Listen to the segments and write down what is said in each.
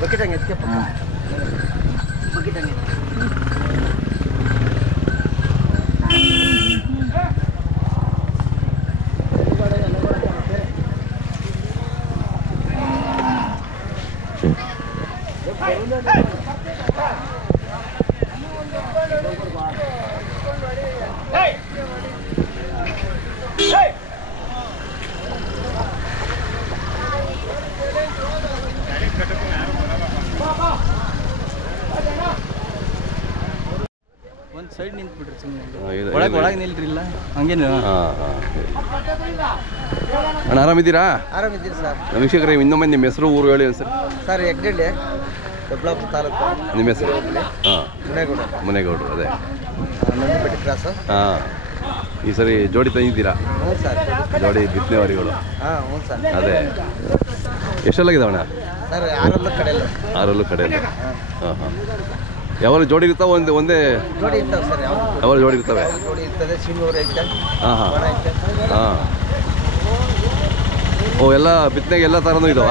Bucket ಹಂಗೆ ಎತ್ತಿ bucket ಹಂಗೆ ಒಂದು ಸೈಡ್ ನಿಂತ್ಬಿಡ್ರಿ ಸುಮ್ಮನೆ ಒಳಗೆ ನಿಲ್ರಿಲ್ಲ ಹಂಗೇನು. ಅಣ್ಣ ಆರಾಮಿದ್ದೀರಾ? ಆರಾಮಿದ್ದೀರಿ ಸರ್. ವೀಕ್ಷಕರೇ, ಇನ್ನೊಮ್ಮೆ ನಿಮ್ಮ ಹೆಸರು ಊರು ಹೇಳಿ ಸರ್. ಸರ್ ಹೆಗ್ಡಳ್ಳಿ, ದೊಡ್ಡಬಳ್ಳಾಪುರ ತಾಲೂಕು. ನಿಮ್ಮ ಹೆಸರು? ಹಾಂ, ಮುನೇಗೌಡರು. ಅದೇ ನಂದಿಪೇಟೆ ಕ್ರಾಸ್. ಹಾಂ, ಈ ಸರಿ ಜೋಡಿ ತಂದಿದ್ದೀರಾ? ಹ್ಞೂ ಸರ್, ಜೋಡಿ ಬಿತ್ತನೆವರಿಗಳು. ಹಾಂ ಹ್ಞೂ ಸರ್. ಅದೇ ಎಷ್ಟೆಲ್ಲಾಗಿದ್ದಾವಣ್ಣ? ಸರ್ 6 ಕಡೆಯಲ್ಲ. 6 ಕಡೆಯಲ್ಲಿ. ಹಾಂ ಹಾಂ. ಯಾವಾಗ ಜೋಡಿ ಇರ್ತಾವೆ? ಒಂದೇ ಜೋಡಿ ಇರ್ತಾವೆ ಸರ್. ಯಾವಾಗ ಜೋಡಿ ಇರ್ತವೆ? ಜೋಡಿ ಇರ್ತದೆ. ಸಿಂಗೂರು ಐತೆ. ಹಾಂ ಹಾಂ ಹಾಂ. ಓ, ಎಲ್ಲ ಬಿತ್ತನೆಗೆ ಎಲ್ಲ ಥರನೂ ಇದಾವ?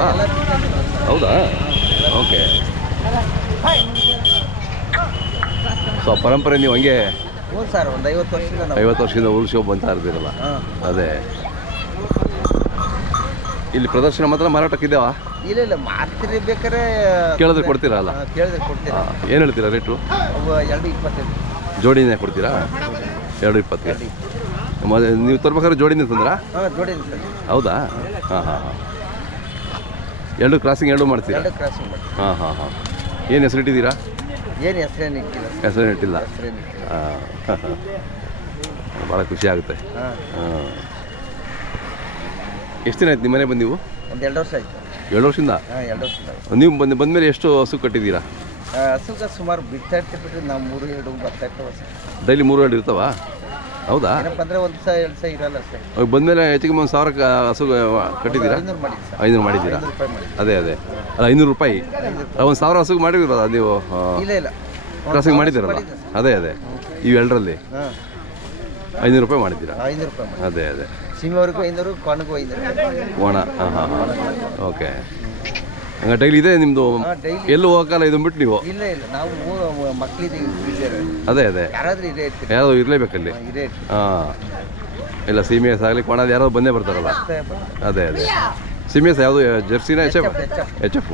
ಹೌದಾ? ಓಕೆ. ಸೊ ಪರಂಪರೆ ನೀವು ಹಂಗೆ? ಹ್ಞೂ ಸರ್, ಒಂದು 50 ವರ್ಷದಿಂದ 50 ವರ್ಷದಿಂದ ಉಳಿಸ್ಕೊಂಡು ಬಂತಾ ಇರ್ತೀರಲ್ಲ. ಅದೇ ಇಲ್ಲಿ ಪ್ರದರ್ಶನ ಮಾತ್ರ ಮಾರಾಟಕ್ಕಿದ್ದಾವ? ಇಲ್ಲ ಮಾರ್ತೀರಿ, ಬೇಕಾದ್ರೆ ಕೇಳಿದ್ರೆ ಕೊಡ್ತೀರಾ? ಅಲ್ಲ ಕೇಳಿದ್ರೆ ಕೊಡ್ತೀರಾ. ಏನು ಹೇಳ್ತೀರಾ ರೇಟು? 2.25 ಜೋಡಿನೇ ಕೊಡ್ತೀರಾ? 2.20. ನೀವು ತರ್ಬೇಕಾದ್ರೆ ಜೋಡಿನೇ ತಂದ್ರಾ? ಹಾಂ, ಜೋಡಿ ಸರ್. ಹೌದಾ? ಹಾಂ ಹಾಂ ಹಾಂ. 2 ಕ್ರಾಸಿಂಗ್ 2 ಮಾಡ್ತೀರಾ? 2 ಕ್ರಾಸಿಂಗ್ ಮಾಡಿ. ಹಾಂ ಹಾಂ ಹಾಂ. ಏನು ಹೆಸರು ಇಟ್ಟಿದ್ದೀರಾ? ಏನು ಹೆಸರೇನು ಇಟ್ಟಿಲ್ಲ. ಹೆಸರೇನು ಇಟ್ಟಿಲ್ಲ? ಹೆಸರೇನು ಹಾಂ. ಭಾಳ ಖುಷಿ ಆಗುತ್ತೆ. ಹಾಂ. ಎಷ್ಟು ದಿನ ಆಯ್ತು ನಿಮ್ಮ ಮನೆ ಬಂದು ನೀವು? ಒಂದು 2 ವರ್ಷ ಆಯಿತು. 2 ವರ್ಷದಿಂದ? ಹಾಂ, 2 ವರ್ಷದಿಂದ. ನೀವು ಬಂದಮೇಲೆ ಎಷ್ಟು ಹಸು ಕಟ್ಟಿದ್ದೀರಾ? ಹಸುಗ ಸುಮಾರು ಬಿಡ್ತಾ ಇರ್ತೀವಿ ಬಿಟ್ಟರೆ ನಾವು 3-2 ಬರ್ತಾ ಇರ್ತವೆ ವರ್ಷ. ಡೈಲಿ 3-2 ಇರ್ತಾವ? ಹೌದಾ? ಏನಪ್ಪ ಅಂದರೆ 1 ದಿವಸ 2 ದಿವಸ ಇರಲ್ಲ ಸರ್. ಬಂದಮೇಲೆ ಹೆಚ್ಚಿಗೆ 1,000 ಹಸು ಕಟ್ಟಿದ್ದೀರಾ? 500 ಮಾಡಿದ್ವಿ ಸರ್. 500 ಮಾಡಿದ್ದೀರಾ? 500 ರೂಪಾಯಿ ಮಾಡಿ. ಅದೇ ಅಲ್ಲ, 500 ರೂಪಾಯಿ. 1,000 ಹಸುಗೆ ಮಾಡಿರಲ್ಲ ನೀವು? ಇಲ್ಲ ಕ್ರಾಸಿಂಗ್ ಮಾಡಿದ್ದೀರಲ್ಲ? ಅದೇ ಇವೆರಡರಲ್ಲಿ ಹಾಂ 500 ರೂಪಾಯಿ ಮಾಡಿದ್ದೀರಾ? 500 ರೂಪಾಯಿ ಮಾಡಿ. ಅದೇ ಸೀಮೆವರೆಗೂ 500, ಕೊನೆಗೂ 500. ಒಣ. ಹಾಂ ಹಾಂ ಹಾಂ. ಓಕೆ. ಹಂಗೆ ಡೈಲಿ ಇದೆ ನಿಮ್ಮದು? ಎಲ್ಲೂ ಹೋಗಲ್ಲ ಇದನ್ನು ಬಿಟ್ಟು ನೀವು? ಇಲ್ಲ ನಾವು ಮಕ್ಕಳಿದ್ದೀವಿ. ಅದೇ ಯಾರಾದ್ರೂ ಇದೇ ಇರ್ತೀವಿ. ಯಾರಾದ್ರು ಇರಲೇಬೇಕಲ್ಲಿ. ಇದೇ ಹಾಂ. ಇಲ್ಲ ಸೀಮೆಸ್ ಆಗಲಿ ಕೊಣದು ಯಾರಾದ್ರು ಬಂದೇ ಬರ್ತಾರಲ್ಲ? ಅದೇ ಸೀಮೆಸ್ ಯಾವುದು? ಜರ್ಸಿನ ಎಚ್ ಎಫ್?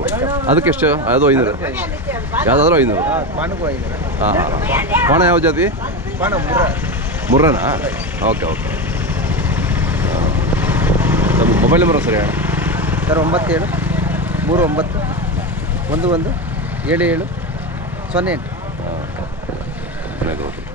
ಅದಕ್ಕೆಷ್ಟು? ಅದು 500? ಯಾವುದಾದ್ರೂ 500? ಕೊನೆಗೂ 500. ಹಾಂ ಹಾಂ. ಕೋಣ ಯಾವ ಜಾತಿ? ಮುರ್ರನಾ? ಓಕೆ. ನಮ್ಮ ಮೊಬೈಲ್ ನಂಬರ್ ಸರಿ ಹೇಳ ಸರ್. 97 39 11 77 08. ಹಾಂ.